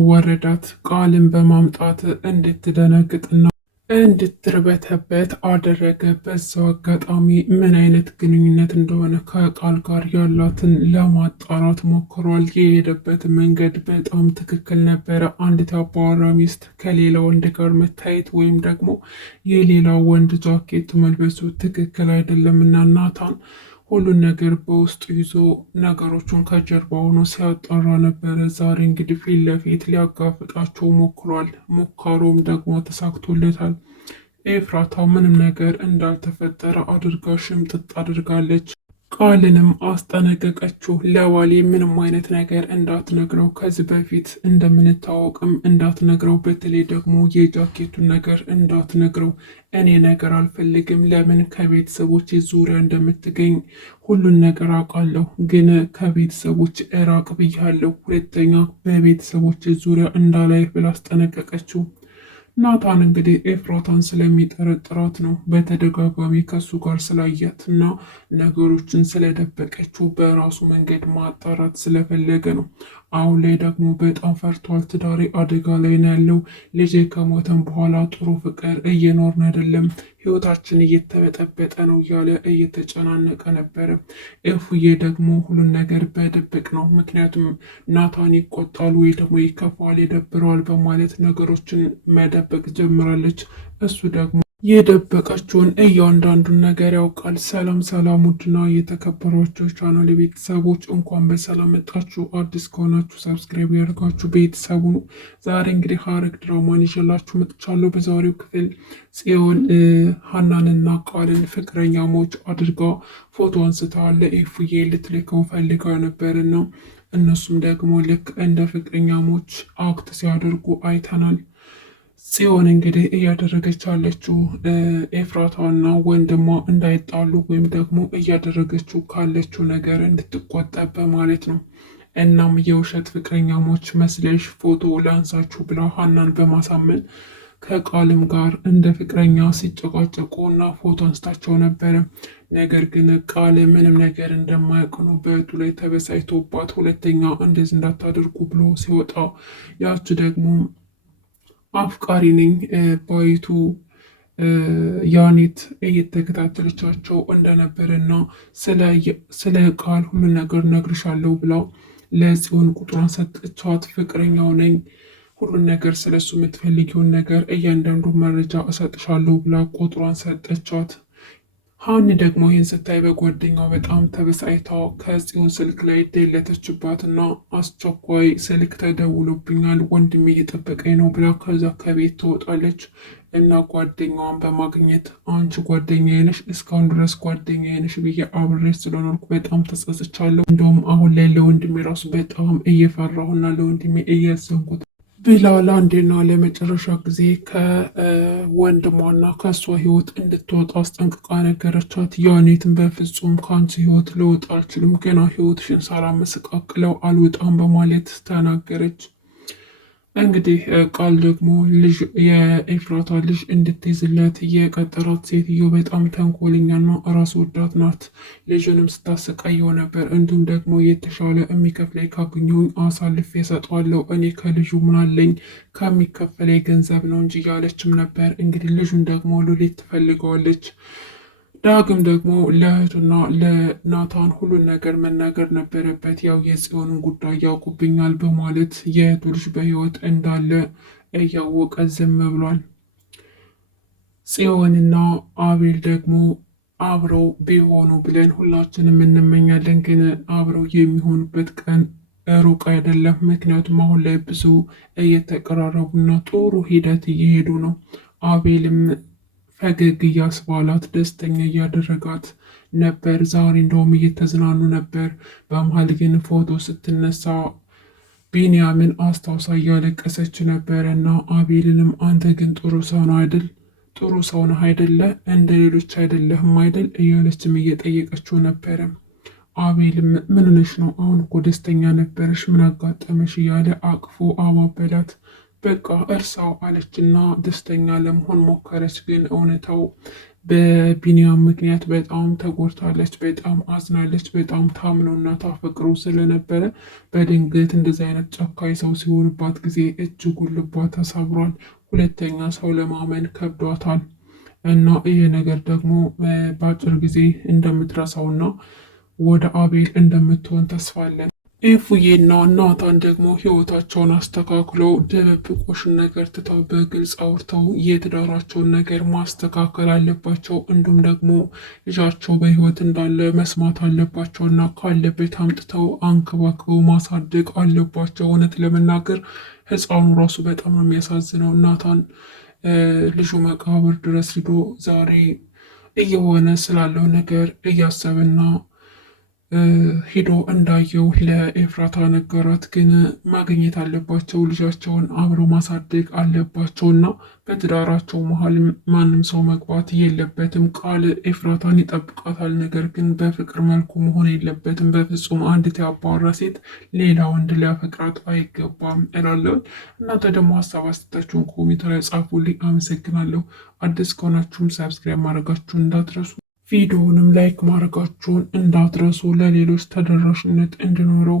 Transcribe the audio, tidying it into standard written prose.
አዋረዳት። ቃልን በማምጣት እንድትደነግጥና እንድትርበተበት አደረገ። በዛው አጋጣሚ ምን አይነት ግንኙነት እንደሆነ ከቃል ጋር ያላትን ለማጣራት ሞክሯል። የሄደበት መንገድ በጣም ትክክል ነበረ። አንዲት አባወራ ሚስት ከሌላ ወንድ ጋር መታየት ወይም ደግሞ የሌላ ወንድ ጃኬት መልበሱ ትክክል አይደለምና ናታን ሁሉን ነገር በውስጡ ይዞ ነገሮቹን ከጀርባ ሆኖ ሲያጣራ ነበረ። ዛሬ እንግዲህ ፊት ለፊት ሊያጋፍጣቸው ሞክሯል። ሙከሩም ደግሞ ተሳክቶለታል። ኤፍራታ ምንም ነገር እንዳልተፈጠረ አድርጋ ሽምጥጥ አድርጋለች። ቃልንም አስጠነቀቀችው። ለባሌ ምንም አይነት ነገር እንዳትነግረው፣ ከዚህ በፊት እንደምንታወቅም እንዳትነግረው፣ በተለይ ደግሞ የጃኬቱን ነገር እንዳትነግረው። እኔ ነገር አልፈልግም። ለምን ከቤተሰቦች ዙሪያ እንደምትገኝ ሁሉን ነገር አውቃለሁ፣ ግን ከቤተሰቦች እራቅ ብያለሁ። ሁለተኛ በቤተሰቦች ዙሪያ እንዳላይ ብላ አስጠነቀቀችው። ናታን እንግዲህ ኤፍራታን ስለሚጠረጥራት ነው። በተደጋጋሚ ከሱ ጋር ስላያት እና ነገሮችን ስለደበቀችው በራሱ መንገድ ማጣራት ስለፈለገ ነው። አሁን ላይ ደግሞ በጣም ፈርቷል። ትዳሬ አደጋ ላይ ነው ያለው። ልጄ ከሞተን በኋላ ጥሩ ፍቅር እየኖርን አይደለም፣ ህይወታችን እየተበጠበጠ ነው እያለ እየተጨናነቀ ነበረ። ኤፉዬ ደግሞ ሁሉን ነገር በድብቅ ነው፣ ምክንያቱም ናታን ይቆጣል ወይ ደግሞ ይከፋል፣ ይደብረዋል በማለት ነገሮችን መደበቅ ጀምራለች። እሱ ደግሞ የደበቀችውን እያንዳንዱን ነገር ያውቃል። ሰላም ሰላም! ውድና የተከበሯችሁ ቻናል ቤተሰቦች እንኳን በሰላም መጣችሁ። አዲስ ከሆናችሁ ሰብስክራይብ ያደርጋችሁ ቤተሰቡ ነው። ዛሬ እንግዲህ ሐረግ ድራማን ይዤላችሁ መጥቻለሁ። በዛሬው ክፍል ጽዮን ሀናንና ቃልን ፍቅረኛሞች አድርጋ ፎቶ አንስታ ለኤፉዬ ልትልከው ፈልጋ ነበርና እነሱም ደግሞ ልክ እንደ ፍቅረኛሞች አክት ሲያደርጉ አይተናል። ጽዮን እንግዲህ እያደረገች ያለችው ኤፍራታና ወንድሟ እንዳይጣሉ ወይም ደግሞ እያደረገችው ካለችው ነገር እንድትቆጠብ በማለት ነው። እናም የውሸት ፍቅረኛሞች መስለሽ ፎቶ ላንሳችሁ ብላ ሀናን በማሳመን ከቃልም ጋር እንደ ፍቅረኛ ሲጨቃጨቁ እና ፎቶ አንስታቸው ነበረ። ነገር ግን ቃል ምንም ነገር እንደማያውቅ ነው በእህቱ ላይ ተበሳይቶባት ሁለተኛ እንደዚህ እንዳታደርጉ ብሎ ሲወጣ ያች ደግሞ አፍቃሪ ነኝ ባይቱ ያኔት እየተከታተለቻቸው እንደነበረና ስለ ቃል ሁሉ ነገር ነግርሻለሁ ብላ ለጽዮን ቁጥሯን ሰጠቻት። ፍቅረኛው ነኝ፣ ሁሉን ነገር ስለሱ የምትፈልጊውን ነገር እያንዳንዱ መረጃ እሰጥሻለሁ ብላ ቁጥሯን ሰጠቻት። ሀኒ ደግሞ ይህን ስታይ በጓደኛው በጣም ተበሳይታ ከጽዮን ስልክ ላይ ደለተችባትና አስቸኳይ ስልክ ተደውሎብኛል ወንድሜ እየጠበቀኝ ነው ብላ ከዛ ከቤት ትወጣለች እና ጓደኛዋን በማግኘት አንቺ ጓደኛዬ ነሽ፣ እስካሁን ድረስ ጓደኛዬ ነሽ ብዬ አብሬሽ ስለኖርኩ በጣም ተጸጽቻለሁ። እንደውም አሁን ላይ ለወንድሜ ራሱ በጣም እየፈራሁና ለወንድሜ እያዘንኩት ብላ ለአንዴና ለመጨረሻ ጊዜ ከወንድሟና ከእሷ ህይወት እንድትወጣ አስጠንቅቃ ነገረቻት። ያኔትን በፍጹም ከአንቺ ህይወት ልወጣ አልችልም፣ ገና ህይወትሽን ሳላመሰቃቅለው አልወጣም በማለት ተናገረች። እንግዲህ ቃል ደግሞ ልጅ የኤፍራታ ልጅ እንድትይዝለት የቀጠራት ሴትዮ በጣም ተንኮለኛና ራስ ወዳድ ናት። ልጅንም ስታሰቃየው ነበር። እንዲሁም ደግሞ የተሻለ የሚከፍለኝ ካገኘሁኝ አሳልፌ እሰጠዋለሁ፣ እኔ ከልጁ ምናለኝ ከሚከፈለኝ ገንዘብ ነው እንጂ ያለችም ነበር። እንግዲህ ልጁን ደግሞ ሉሊት ትፈልገዋለች። ዳግም ደግሞ ለእህቱና ለናታን ሁሉን ነገር መናገር ነበረበት። ያው የጽዮንን ጉዳይ ያውቁብኛል በማለት የእህቱ ልጅ በህይወት እንዳለ እያወቀ ዝም ብሏል። ጽዮንና አቤል ደግሞ አብረው ቢሆኑ ብለን ሁላችንም እንመኛለን፣ ግን አብረው የሚሆኑበት ቀን ሩቅ አይደለም። ምክንያቱም አሁን ላይ ብዙ እየተቀራረቡና ጥሩ ሂደት እየሄዱ ነው። አቤልም ፈገግ እያስባላት ደስተኛ እያደረጋት ነበር። ዛሬ እንደውም እየተዝናኑ ነበር። በመሀል ግን ፎቶ ስትነሳ ቢንያምን አስታውሳ እያለቀሰች ነበረ እና አቤልንም አንተ ግን ጥሩ ሰው ነው አይደል? ጥሩ ሰው ነህ አይደለ? እንደ ሌሎች አይደለህም አይደል? እያለችም እየጠየቀችው ነበረ። አቤልም ምን ሆነሽ ነው? አሁን እኮ ደስተኛ ነበረሽ፣ ምን አጋጠመሽ? እያለ አቅፎ አባበላት። በቃ እርሳው አለችና ደስተኛ ለመሆን ሞከረች። ግን እውነታው በቢኒያም ምክንያት በጣም ተጎድታለች፣ በጣም አዝናለች። በጣም ታምኖና ታፈቅሮ ስለነበረ በድንገት እንደዚህ አይነት ጨካኝ ሰው ሲሆንባት ጊዜ እጅጉን ልቧ ተሰብሯል። ሁለተኛ ሰው ለማመን ከብዷታል። እና ይህ ነገር ደግሞ በአጭር ጊዜ እንደምትረሳውና ወደ አቤል እንደምትሆን ተስፋ አለን። ኤፉዬና ናታን ደግሞ ህይወታቸውን አስተካክለው ድብብቆሽን ነገር ትተው በግልጽ አውርተው የትዳራቸውን ነገር ማስተካከል አለባቸው። እንዲሁም ደግሞ ልጃቸው በህይወት እንዳለ መስማት አለባቸው እና ካለበት አምጥተው አንከባክበው ማሳደግ አለባቸው። እውነት ለመናገር ህፃኑ ራሱ በጣም ነው የሚያሳዝነው። ናታን ልጁ መቃብር ድረስ ሂዶ ዛሬ እየሆነ ስላለው ነገር እያሰብና ሂዶ እንዳየው ለኤፍራታ ነገራት። ግን ማግኘት አለባቸው፣ ልጃቸውን አብረው ማሳደግ አለባቸውና በትዳራቸው መሀል ማንም ሰው መግባት የለበትም። ቃል ኤፍራታን ይጠብቃታል፣ ነገር ግን በፍቅር መልኩ መሆን የለበትም በፍጹም። አንዲት ያባራ ሴት ሌላ ወንድ ሊያፈቅራት አይገባም እላለሁ። እናንተ ደግሞ ሀሳብ አስተያየታችሁን ኮሜንት ላይ ጻፉልኝ። አመሰግናለሁ። አዲስ ከሆናችሁም ሰብስክራይብ ማድረጋችሁን እንዳትረሱ። ቪዲዮውንም ላይክ ማድረጋችሁን እንዳትረሱ ለሌሎች ተደራሽነት እንዲኖረው